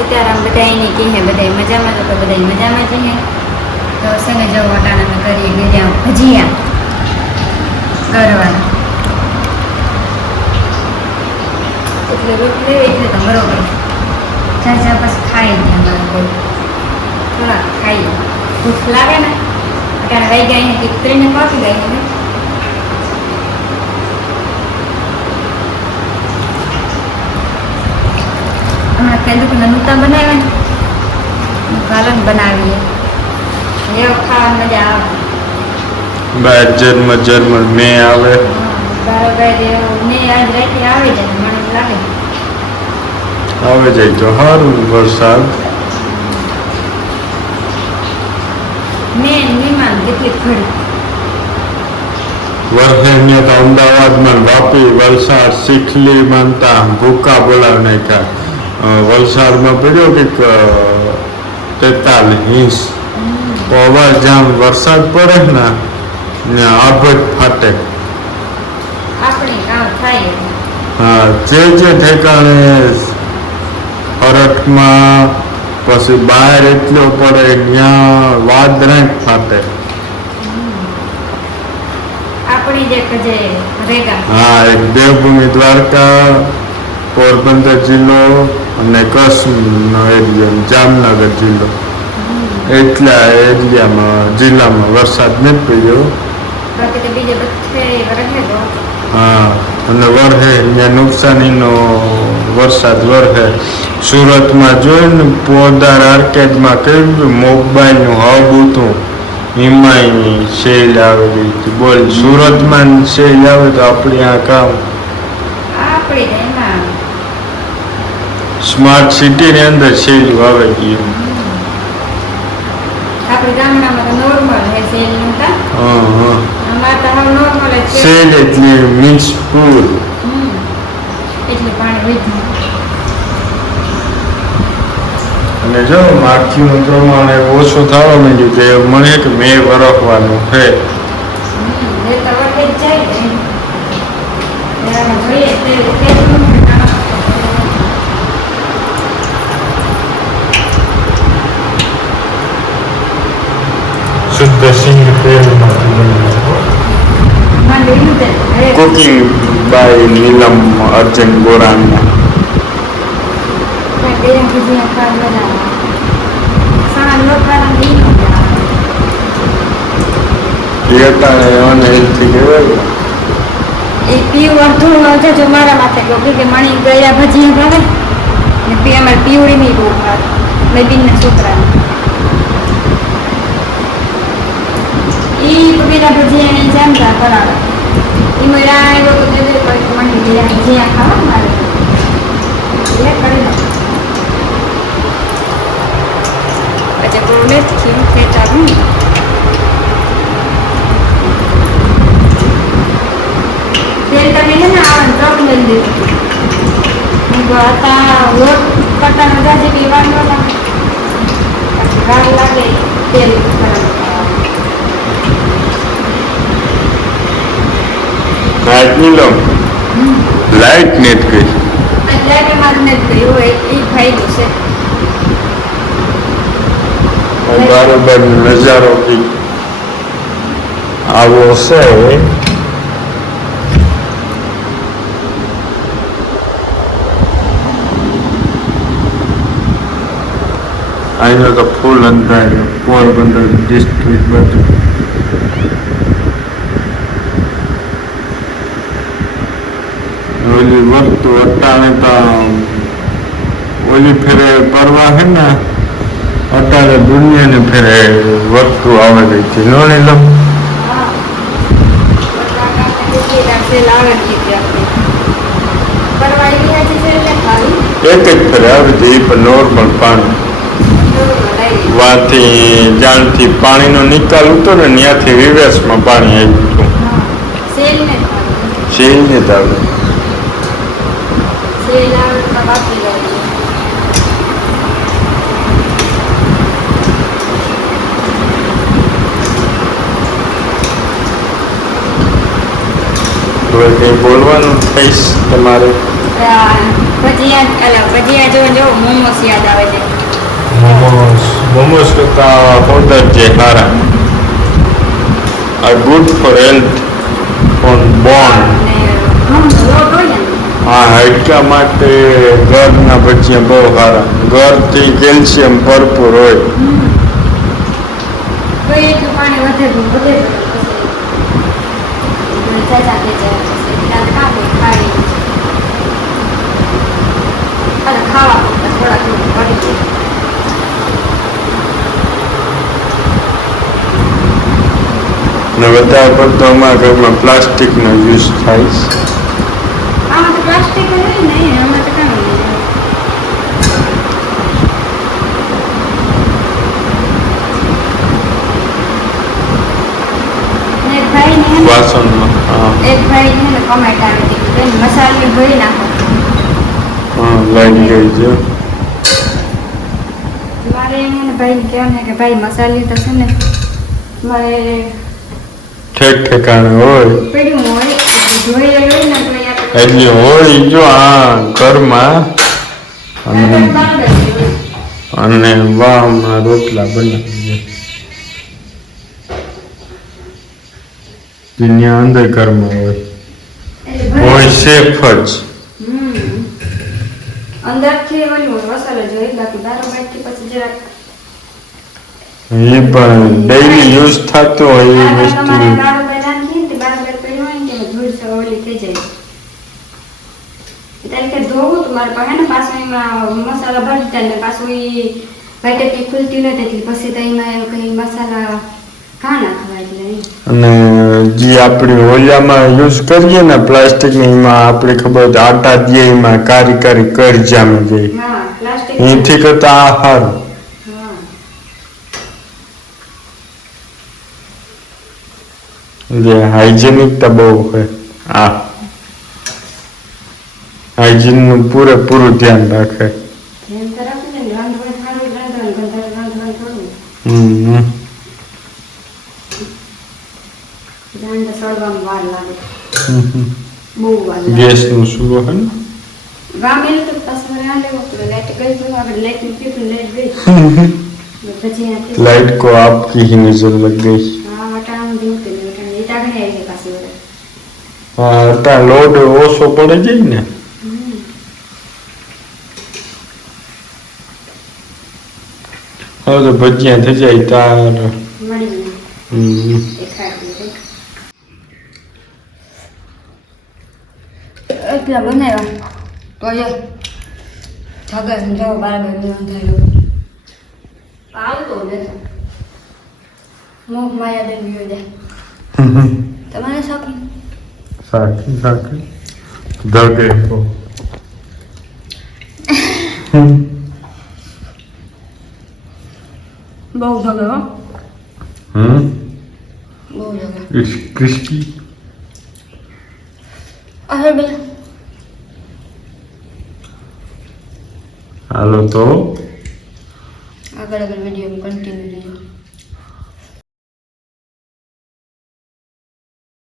સીતારામ બધાને કહે બધા મજામાં તો બધા મજામાં જ હે તો છે ને જો વટાણા અમે કરીએ ગયા ભજીયા કરવાના એટલે રોટલી એટલે તો બરોબર જા પછી ખાઈ ગયા અમારે કોઈ થોડા ખાઈએ ભૂખ લાગે ને અત્યારે વહી ગયા કે ટ્રેને પહોંચી ગઈ ને હમણાં કીધું નૂતા બનાવ્યા ને પાલન બનાવીએ એવું ખાવાની મજા આવે બાર જન્મ મેં આવે બરોબર મેં આજ રાતે આવી જાય મને લાગે આવે જાય તો સારું વરસાદ મેં મહેમાન કેટલી ખડી વરસાદને તો અમદાવાદમાં વાપી વલસાડ ચીખલી માનતા ભૂકા બોલાવી નાખ્યા વલસાડમાં પડ્યો કે 43 ઇંચ અવાજ જામ વરસાદ પડે ને આભ ફાટે આપણે કામ થાય હા જે ઠેકાણે હરખમાં પછી બહાર એટલો પડે ત્યાં વાદરાંક ફાટે આપણી જે રેગા હા એક દેવભૂમિ દ્વારકા પોરબંદર જિલ્લો અને કચ્છનો એરિયા જામનગર જિલ્લો એટલા એરિયામાં જિલ્લામાં વરસાદ નથી પડ્યો બાકી તો બીજે બધે રહે તો હા અને વરહે ત્યાં નુકસાનીનો વરસાદ વરહે સુરતમાં જોઈને પોદાર આર્કેડમાં કહ્યું મોબાઈલનું હબ હતું એમાંય સેલ આવેલી હતી બોલ સુરતમાં સેલ આવે તો આપણે આ કામ આપણે એમાં સ્માર્ટ સિટીની અંદર સેલ આવે ગયું આપણે ગામડામાં તો નોર્મલ હે સેલ નતા હા હા અમાર તો હવે નોર્મલ જ છે સેલ એટલે મીન્સ પૂર એટલે પાણી વધ્યું અને જો માખીનું પ્રમાણ ઓછું થવા માંડ્યું કે મને કે મેં વરખવાનું છે એ તો વખત જાય ને જોઈએ તે શુદ્ધ સિંગ કુકિંગ બાય નીલમ અર્જન ગોરાણીયા અનહેલ્થી કહેવાય એ પીવું અડધું છે જો મારા માથે કહું કે મણી ગયા ભજીયા ભાવે ને અમારે પીવડી નહીં બહુ ભાવે મેં બીના છોકરાને એ બીના ભજીયા એને જામતા કરાવે એ મેરા આવ્યો તો તે મણી ગયા ભજીયા ખાવા મારે એટલે કરી લો પછી બોલે ખીરું ખેંચાવું તેલ તમે છે ને આવે ટ્રક લઈ લીધું હતા લોટ કરતા બધા જે પીવાનું લાગે પછી વાર લાગે તેલ લાઈટ નીલમ લાઈટ નેટ ગઈ લાઈટ મારું નથી ગયું હોય એ ફાયદો છે બરોબર નજારો બી આવો છે અહીંયા તો ફૂલ અંધાર્યું પોરબંદર ડિસ્ટ્રિક્ટ બધું ઓલી વસ્તુ અટાણે તો ઓલી ફેરે પરવા હે ને અત્યારે દુનિયાને ફેરે વસ્તુ આવેલી છે નો નીલમ એક જ ફેરે આવે છે એ પણ નોર્મલ પાણી વાથી જાણથી પાણીનો નિકાલ હતો ને ત્યાંથી રિવર્સમાં પાણી આવ્યું હતું સેલ ને જ આવે હવે કંઈ બોલવાનું થઈશ તમારે પછી ભજીયા જો મોમોસ યાદ આવે છે. મોમોસ કરતા પાવડર જે સારા are good for health on bone. અને ઘઉંનો લોટ હોય ને હા, હાડકા માટે ઘરના ભજીયા બહુ સારા. ઘરથી કેલ્શિયમ ભરપૂર હોય. તો એટલું પાણી વધે પછી ચાચા કે ખાઈ ખાવા થોડા પડી જાય. ને વધારે પડતો અમારા ઘરમાં પ્લાસ્ટિકનો યુઝ થાય છે. આમાં તો પ્લાસ્ટિક હોય ને આમાં તો કામ વાસણમાં. હા એક ભાઈ ને કમેન્ટ આવી હતી બેન મસાલો ધોઈ નાખો. હા, લાઈટ ગઈ છે. મારે એને ભાઈ કહેવાનું ને કે ભાઈ મસાલી તો છે ને મારે ઠેક ઠેકાણે હોય પડ્યું હોય ધોયેલું હોય ને તો આપણે એટલે હોય જો આ ઘરમાં અને વાહમાં રોટલા બનાવી ત્યાં અંદર ઘરમાં હોય સેફ જ. અંદરથી ઓલું મસાલો જોઈએ બાકી બારોબારથી પછી જરાક એ પણ ડેઈલી યુઝ થતો હોય એ વસ્તુ. તમારે બારોબાર નાખીએ ને બારોબાર પડ્યું હોય ને કે ધૂળ ઓલી થઈ જાય એટલે કે ધોવું તો મારે પાસે ને પાછું એમાં મસાલા ભરી જાય ને પાછું એ વાઈટકી ખુલતી નથી એટલે પછી તો એમાં કંઈ મસાલા ઘા નાખવા એટલે અને જે આપણે ઓલામાં યુઝ કરીએ ને પ્લાસ્ટિકની એમાં આપણે ખબર હોય આટા દઈએ એમાં કારી કારી કરી જામી જાય. હા પ્લાસ્ટિક એથી કરતા આ સારું. હા જે હાઇજેનિકતા બહુ હોય. આ હાઇજીનનું પૂરેપૂરું ધ્યાન રાખે. ધ્યાન તો રાખવું ને રાંધવું સારું રાંધવાનું થોડું રાંધ સળવામાં વાર લાગે બહુ વાર લાગે. ગેસનું શું હોય ને ગામ એનું તો પાછું રાંધ લેવો પડે લાઈટ ગઈ તો આપણે લાઈટ મૂકી લાઈટ ગઈ પછી लाइट को आपकी ही नजर लग गई. હા વટાણું જેવું તે વટાણ એ તાગણે આવી ગઈ પાછી વડે हाँ ત્યાં લોડ ઓછો પડે જાય ને. હવે તો ભજીયા થઈ જાય તાર. મળી હમ. એ ખાઈ એટલા બનાવ્યા તો જો જગર જાઓ બરાબર થયેલું આવતો ને મુખ માયા બેન ગયો જાય તમારે શોખી સાકી સાકી ધગે તો બહુ જગર હો બહુ જગર ક્રિસ્પી. અરે બેન હાલો તો આગળ વિડીયો કન્ટિન્યુ